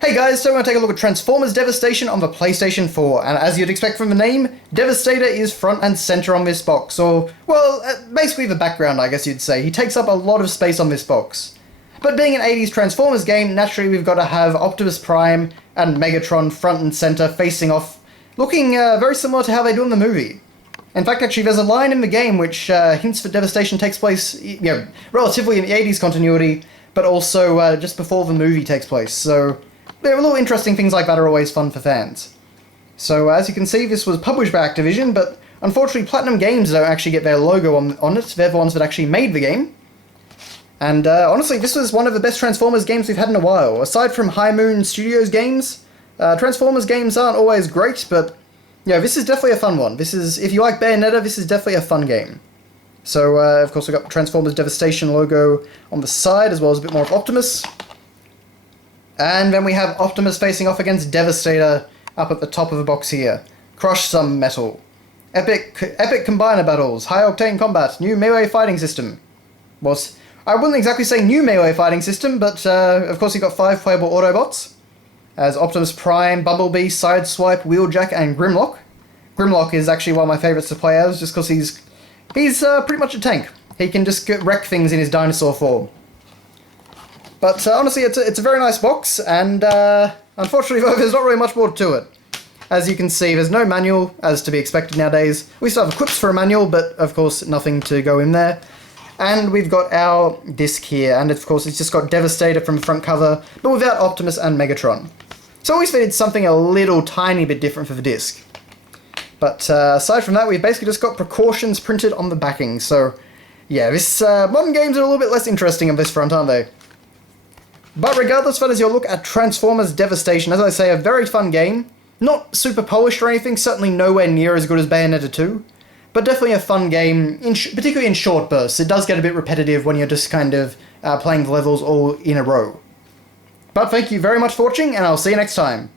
Hey guys, so we're going to take a look at Transformers Devastation on the PlayStation 4, and as you'd expect from the name, Devastator is front and center on this box, or, well, basically the background, I guess you'd say. He takes up a lot of space on this box. But being an 80s Transformers game, naturally we've got to have Optimus Prime and Megatron front and center facing off, looking very similar to how they do in the movie. In fact, actually, there's a line in the game which hints that Devastation takes place, relatively in the 80s continuity, but also just before the movie takes place, so there are little interesting things like that are always fun for fans. So, as you can see, this was published by Activision, but unfortunately Platinum Games don't actually get their logo on it. They're the ones that actually made the game. And honestly, this was one of the best Transformers games we've had in a while. Aside from High Moon Studios games, Transformers games aren't always great, but yeah, this is definitely a fun one. This is, if you like Bayonetta, this is definitely a fun game. So, of course, we've got Transformers Devastation logo on the side, as well as a bit more of Optimus. And then we have Optimus facing off against Devastator up at the top of the box here. Crush some metal. Epic combiner battles, high-octane combat, new melee fighting system. I wouldn't exactly say new melee fighting system, but of course you've got 5 playable Autobots, as Optimus Prime, Bumblebee, Sideswipe, Wheeljack, and Grimlock. Grimlock is actually one of my favourites to play as, just because he's pretty much a tank. He can just wreck things in his dinosaur form. But honestly, it's a very nice box, and unfortunately, there's not really much more to it. As you can see, there's no manual, as to be expected nowadays. We still have equips for a manual, but of course, nothing to go in there. And we've got our disc here, and of course, it's just got Devastator from the front cover, but without Optimus and Megatron. So always fitted something a little tiny bit different for the disc. But aside from that, we've basically just got precautions printed on the backing. So yeah, this modern games are a little bit less interesting on this front, aren't they? But regardless, that is your look at Transformers Devastation. As I say, a very fun game. Not super polished or anything, certainly nowhere near as good as Bayonetta 2. But definitely a fun game, particularly in short bursts. It does get a bit repetitive when you're just kind of playing the levels all in a row. But thank you very much for watching, and I'll see you next time.